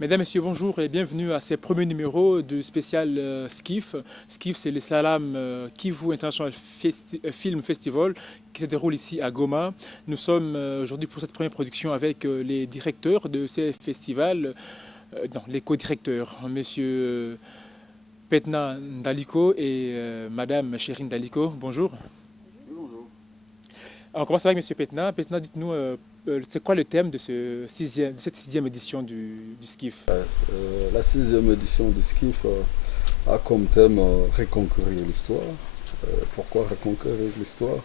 Mesdames, Messieurs, bonjour et bienvenue à ce premier numéro du spécial SKIF. SKIF, c'est le Salam Kivu International Film Festival qui se déroule ici à Goma. Nous sommes aujourd'hui pour cette première production avec les directeurs de ces festivals, non, les co-directeurs, Monsieur Petna Ndaliko et Madame Chérine Ndaliko. Bonjour. Bonjour. Alors, on commence avec Monsieur Petna. Petna, dites-nous, c'est quoi le thème de cette sixième édition du SKIF? La sixième édition du SKIF a comme thème reconquérir l'histoire. Pourquoi reconquérir l'histoire?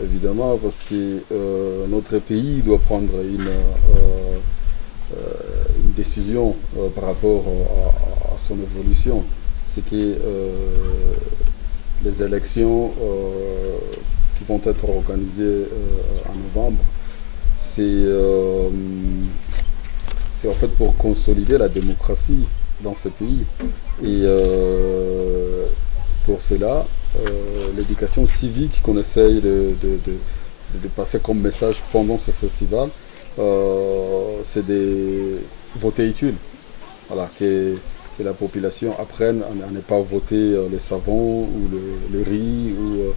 Évidemment parce que notre pays doit prendre une décision par rapport à son évolution. C'est que les élections qui vont être organisées en novembre, c'est en fait pour consolider la démocratie dans ce pays. Et pour cela, l'éducation civique qu'on essaye de passer comme message pendant ce festival, c'est de voter utile. Voilà, que la population apprenne à ne pas voter les savons ou le riz ou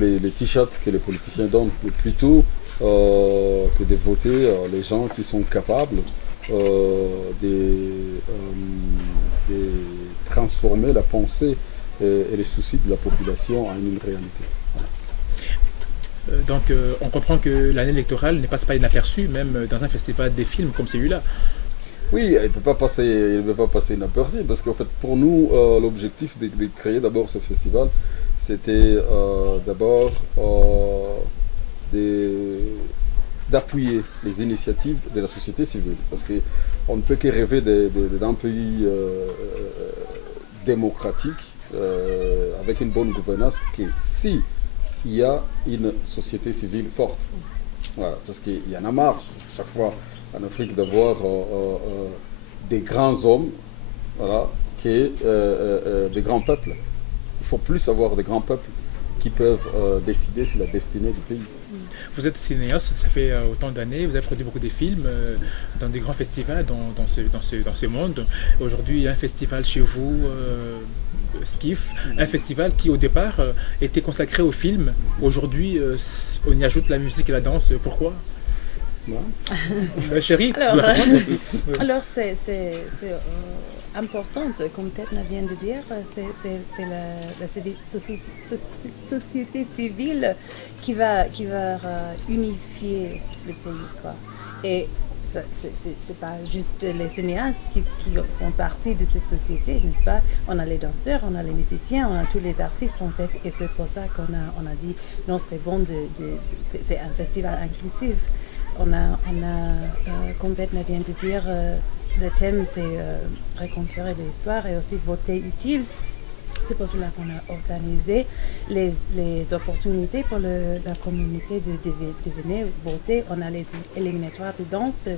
les t-shirts que les politiciens donnent, mais plutôt que de voter les gens qui sont capables de transformer la pensée et les soucis de la population en une réalité. Voilà. Donc on comprend que l'année électorale ne passe pas inaperçue, même dans un festival des films comme celui-là. Oui, il ne peut pas passer inaperçu, parce qu'en fait pour nous, l'objectif de créer d'abord ce festival, c'était d'abord d'appuyer les initiatives de la société civile. Parce qu'on ne peut que rêver d'un pays démocratique, avec une bonne gouvernance, que si il y a une société civile forte. Voilà, parce qu'il y en a marre chaque fois en Afrique d'avoir des grands hommes, voilà, que des grands peuples. Il faut plus avoir des grands peuples qui peuvent décider sur la destinée du pays. Vous êtes cinéaste, ça fait autant d'années, vous avez produit beaucoup de films dans des grands festivals dans ce monde. Aujourd'hui, il y a un festival chez vous, SKIF, un festival qui au départ était consacré au film. Aujourd'hui, on y ajoute la musique et la danse. Pourquoi? Chérie, alors c'est important, comme Petna vient de dire, c'est la société civile qui va unifier le pays, quoi. Et c'est pas juste les cinéastes qui font partie de cette société, n'est-ce pas? On a les danseurs, on a les musiciens, on a tous les artistes en fait, et c'est pour ça qu'on a dit non, c'est bon, c'est un festival inclusif. On a comme Petna vient de dire, le thème c'est reconquérir l'histoire et aussi voter utile. C'est pour cela qu'on a organisé les opportunités pour la communauté de venir voter. On a les éliminatoires de danse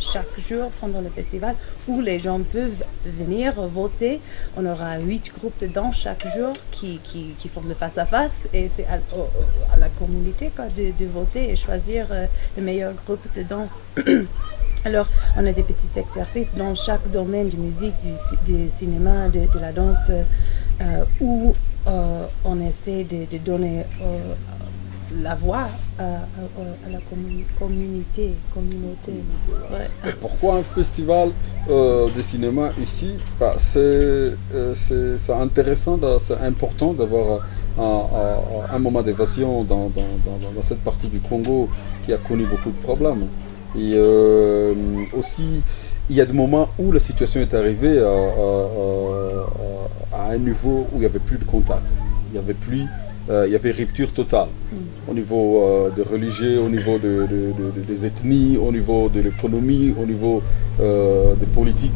chaque jour pendant le festival où les gens peuvent venir voter. On aura 8 groupes de danse chaque jour qui font le face-à-face et c'est à la communauté quoi, de voter et choisir le meilleur groupe de danse. Alors, on a des petits exercices dans chaque domaine de musique, du cinéma, de la danse, où on essaie de donner la voix à la communauté. Ouais. Et pourquoi un festival de cinéma ici? C'est intéressant, c'est important d'avoir un moment d'évasion dans cette partie du Congo qui a connu beaucoup de problèmes. Et aussi, il y a des moments où la situation est arrivée à un niveau où il n'y avait plus de contact. Il y avait rupture totale au niveau de religieux, au niveau des ethnies, au niveau de l'économie, au niveau des politiques.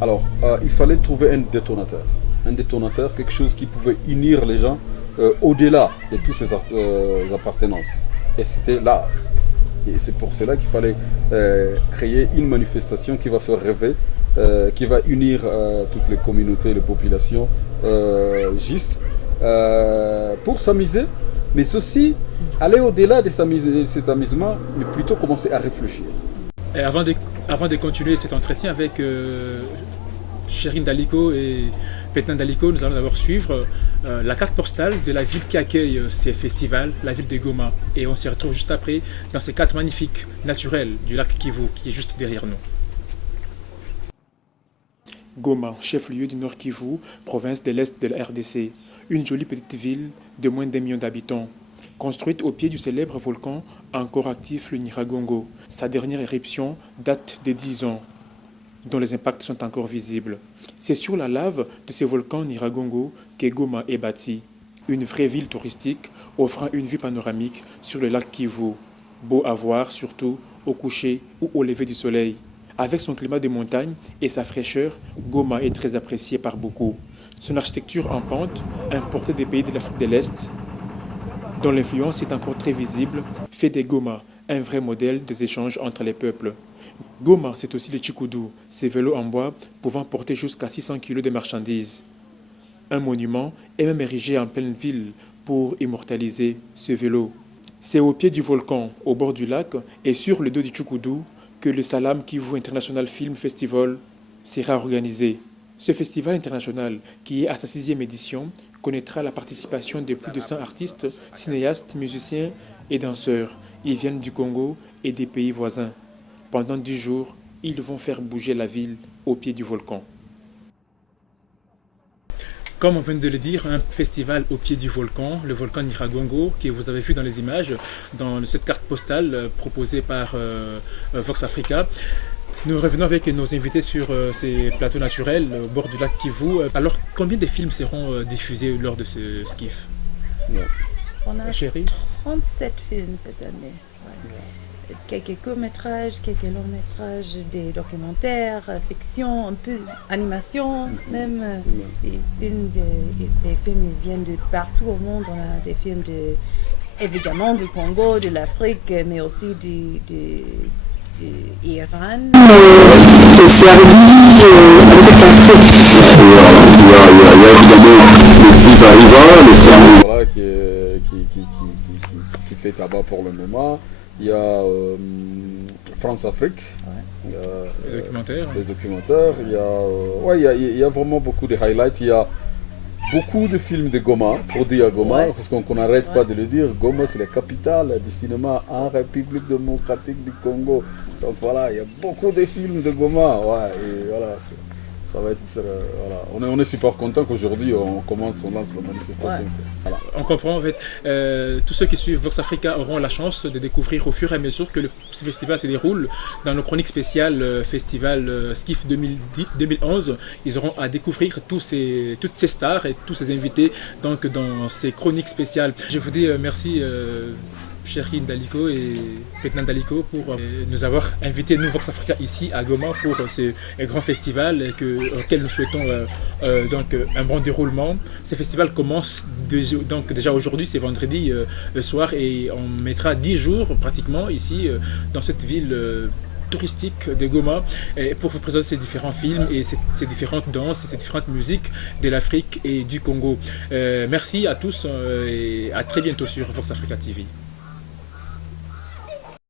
Alors, il fallait trouver un détonateur, quelque chose qui pouvait unir les gens au-delà de toutes ces appartenances. Et c'était là. Et c'est pour cela qu'il fallait créer une manifestation qui va faire rêver, qui va unir toutes les communautés, les populations, juste pour s'amuser, mais aussi aller au-delà de cet amusement, mais plutôt commencer à réfléchir. Et avant de Avant de continuer cet entretien avec Chérine Daliko et Petnan Daliko, nous allons d'abord suivre la carte postale de la ville qui accueille ces festivals, la ville de Goma. Et on se retrouve juste après dans ces cadres magnifiques naturels du lac Kivu qui est juste derrière nous. Goma, chef-lieu du Nord Kivu, province de l'Est de la RDC. Une jolie petite ville de moins d'1 million d'habitants. Construite au pied du célèbre volcan encore actif, le Nyiragongo. Sa dernière éruption date de 10 ans, dont les impacts sont encore visibles. C'est sur la lave de ce volcan Nyiragongo que Goma est bâtie. Une vraie ville touristique offrant une vue panoramique sur le lac Kivu. Beau à voir, surtout au coucher ou au lever du soleil. Avec son climat de montagne et sa fraîcheur, Goma est très apprécié par beaucoup. Son architecture en pente, importée des pays de l'Afrique de l'Est, dont l'influence est encore très visible, fait de Goma un vrai modèle des échanges entre les peuples. Goma, c'est aussi le Chikudu, ces vélos en bois pouvant porter jusqu'à 600 kg de marchandises. Un monument est même érigé en pleine ville pour immortaliser ce vélo. C'est au pied du volcan, au bord du lac et sur le dos du Chikudu que le Salam Kivu International Film Festival sera organisé. Ce festival international, qui est à sa 6e édition, connaîtra la participation de plus de 100 artistes, cinéastes, musiciens et danseurs. Ils viennent du Congo et des pays voisins. Pendant 10 jours, ils vont faire bouger la ville au pied du volcan. Comme on vient de le dire, un festival au pied du volcan, le volcan Nyiragongo, que vous avez vu dans les images, dans cette carte postale proposée par Vox Africa. Nous revenons avec nos invités sur ces plateaux naturels au bord du lac Kivu. Alors, combien de films seront diffusés lors de ce skiff? On a Chérie 37 films cette année. Ouais. Quelques courts-métrages, quelques longs-métrages, des documentaires, fiction, un peu animation, même des films viennent de partout au monde. On a des films évidemment du Congo, de l'Afrique, mais aussi Iran. Il y a évidemment le FIFA Ivan, voilà, qui fait tabac pour le moment. Il y a France Afrique, Les documentaires. les documentaires. Il y a vraiment beaucoup de highlights. Il y a beaucoup de films de Goma, produits à Goma, parce qu'on n'arrête pas de le dire. Goma, c'est la capitale du cinéma en République démocratique du Congo. Donc voilà, il y a beaucoup de films de Goma. Ouais, et voilà, ça va être. Voilà. On est super content qu'aujourd'hui on lance la manifestation. Ouais. Voilà. On comprend en fait, tous ceux qui suivent Vox Africa auront la chance de découvrir au fur et à mesure que ce festival se déroule. Dans nos chroniques spéciales Festival Skiff 2011, ils auront à découvrir toutes ces stars et tous ces invités donc, dans ces chroniques spéciales. Je vous dis merci Chérine Daliko et Petnan Daliko pour nous avoir invités, nous Vox Africa, ici à Goma pour ce grand festival auquel nous souhaitons donc, un bon déroulement. Ce festival commence donc, déjà aujourd'hui, c'est vendredi soir et on mettra 10 jours pratiquement ici dans cette ville touristique de Goma pour vous présenter ces différents films et ces différentes danses et ces différentes musiques de l'Afrique et du Congo. Merci à tous et à très bientôt sur Vox Africa TV.